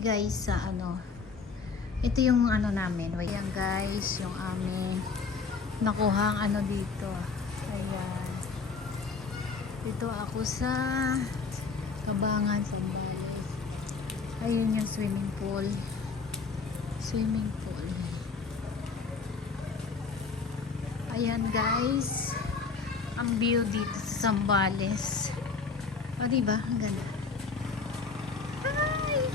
guys sa ito yung namin. Ayan guys, yung aming nakuhang dito. Ayan. Dito ako sa Kabangan, Sambales. Ayun yung swimming pool. Swimming pool. Ayan guys. Ang view dito sa Sambales. O diba? Ang ganda. Hi!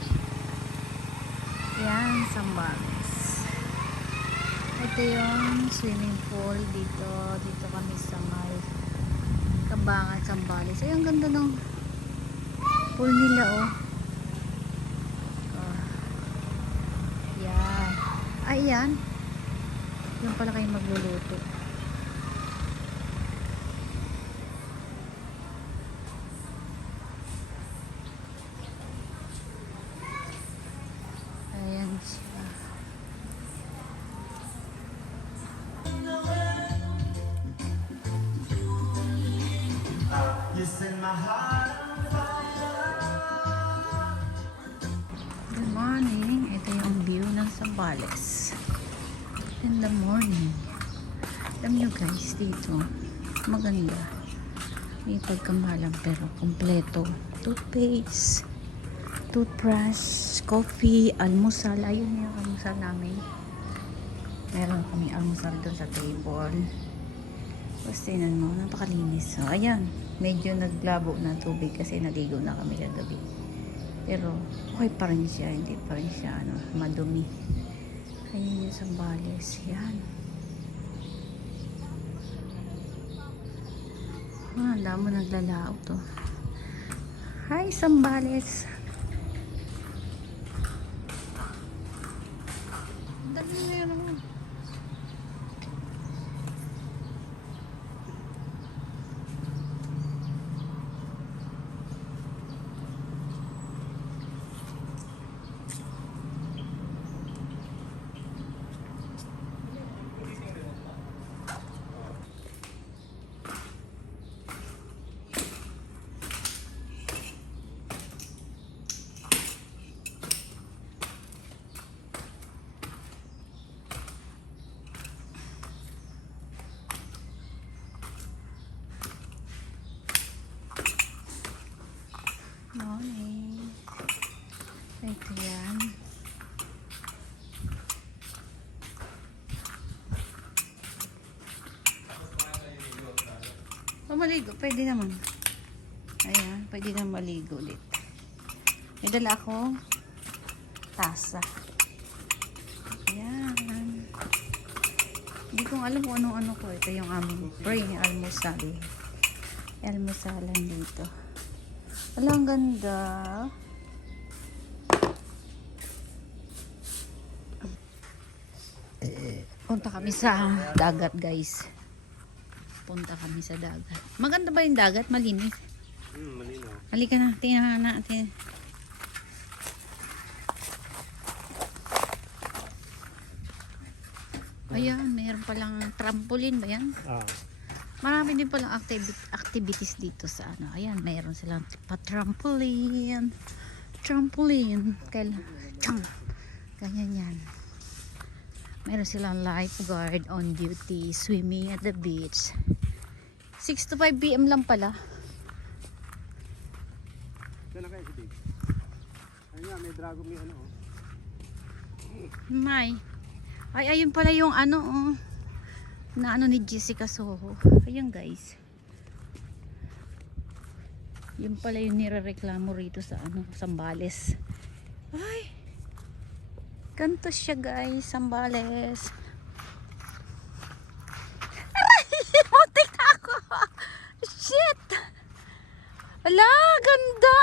Yan, Sambales. Ito yung swimming pool dito. Dito kami sa may Kabangan, Sambales. Ay, ang ganda ng pool nila, oh. Yan. Ay, yan. Yan pala kayo magluluto. Ayan siya. Good morning. Ito yung view ng Sambales. In the morning. Alam nyo guys, dito maganda. May pagkamalang pero kompleto. Toothpaste, toothbrush, coffee, almusal. Ayun yung almusal namin. Meron kami almusal doon sa table. Tapos tinan mo, napakalinis. So, ayan, medyo naglabo na tubig kasi naligo na kami kagabi. Pero okay pa rin siya, hindi pa rin siya madumi. Ayun yung Sambales. Yan. Ang damo naglalao to. Hi Sambales. Dali na yun mo. Morning. Ito yan. Maligo, pwede naman. Ayan, pwede na maligo ulit. May dala akong tasa. Ayan. Hindi ko alam kung ano ko. Ito yung aming pray ni almusal. Almusalan dito. Wala, ang ganda. Punta kami sa dagat guys. Punta kami sa dagat. Maganda ba yung dagat? Malinis. Malinaw. Halika na, tingnan natin. Ayan, mayroon palang trampoline ba yan? Marami din palang activities dito sa Ayan, mayroon silang pa-trampoline. Trampoline. Ganyan yan. Meron silang lifeguard on duty, swimming at the beach. 6 to 5 PM lang pala. Saan na kayo si Big? Ayun nga, may dragon may May. Ay, ayun pala yung na ni Jessica Soho. Ayun guys. Yun pala yung nirereklamo rito sa Sambales. Ay. Ganto siya guys, Sambales. Aray! Muntik na ako! Shit! Ala, ganda!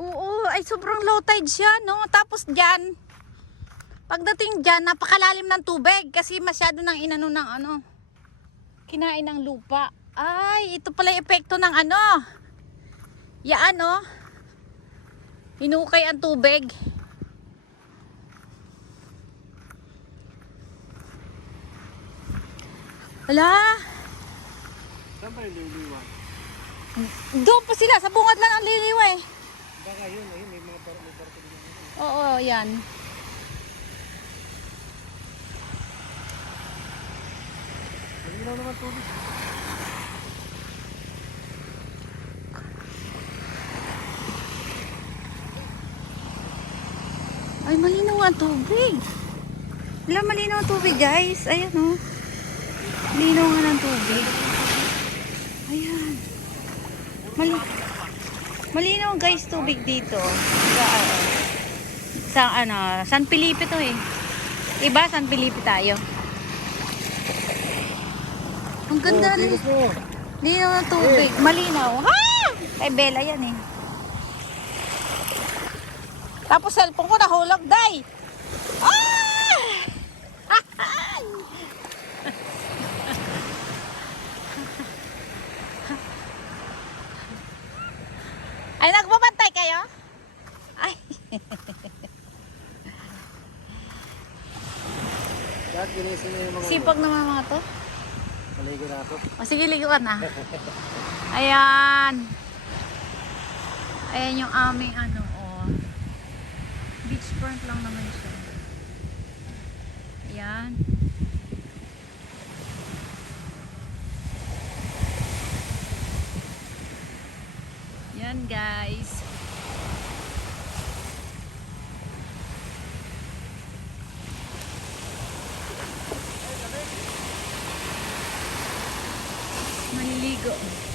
Oo, ay sobrang low tide siya, no? Tapos dyan, pagdating dyan, napakalalim ng tubig kasi masyado nang kinain ng lupa. Ay, ito pala yung epekto ng Yaan, no? Hinukay ang tubig. Wala. Saan pa yung liliwan? Doon pa sila. Sa bungad lang ang liliwa eh. Baka yun, ayun, may mga barko din. Oo, yan. Malinaw naman tubig. Ay, malinaw ang tubig. Wala, malinaw ang tubig, guys. Ayan, oh. Malinaw nga ng tubig. Ayan. Malinaw, guys, tubig dito. Sa San Felipe to eh. Iba, San Felipe tayo. Ang ganda rin. Malinaw ng tubig. Malinaw. Ha! Kay Bella yan eh. Tapos cellphone ko nahulog, day. Ah! Ay, nagbabantay kayo? Ay. Dahil ginising na yung mga Sipag naman mga to. maligo na ako. O sige, liguan na. Ayan. Ayan yung aming beachfront lang naman siya. Ayan. Yan guys. Maliligo.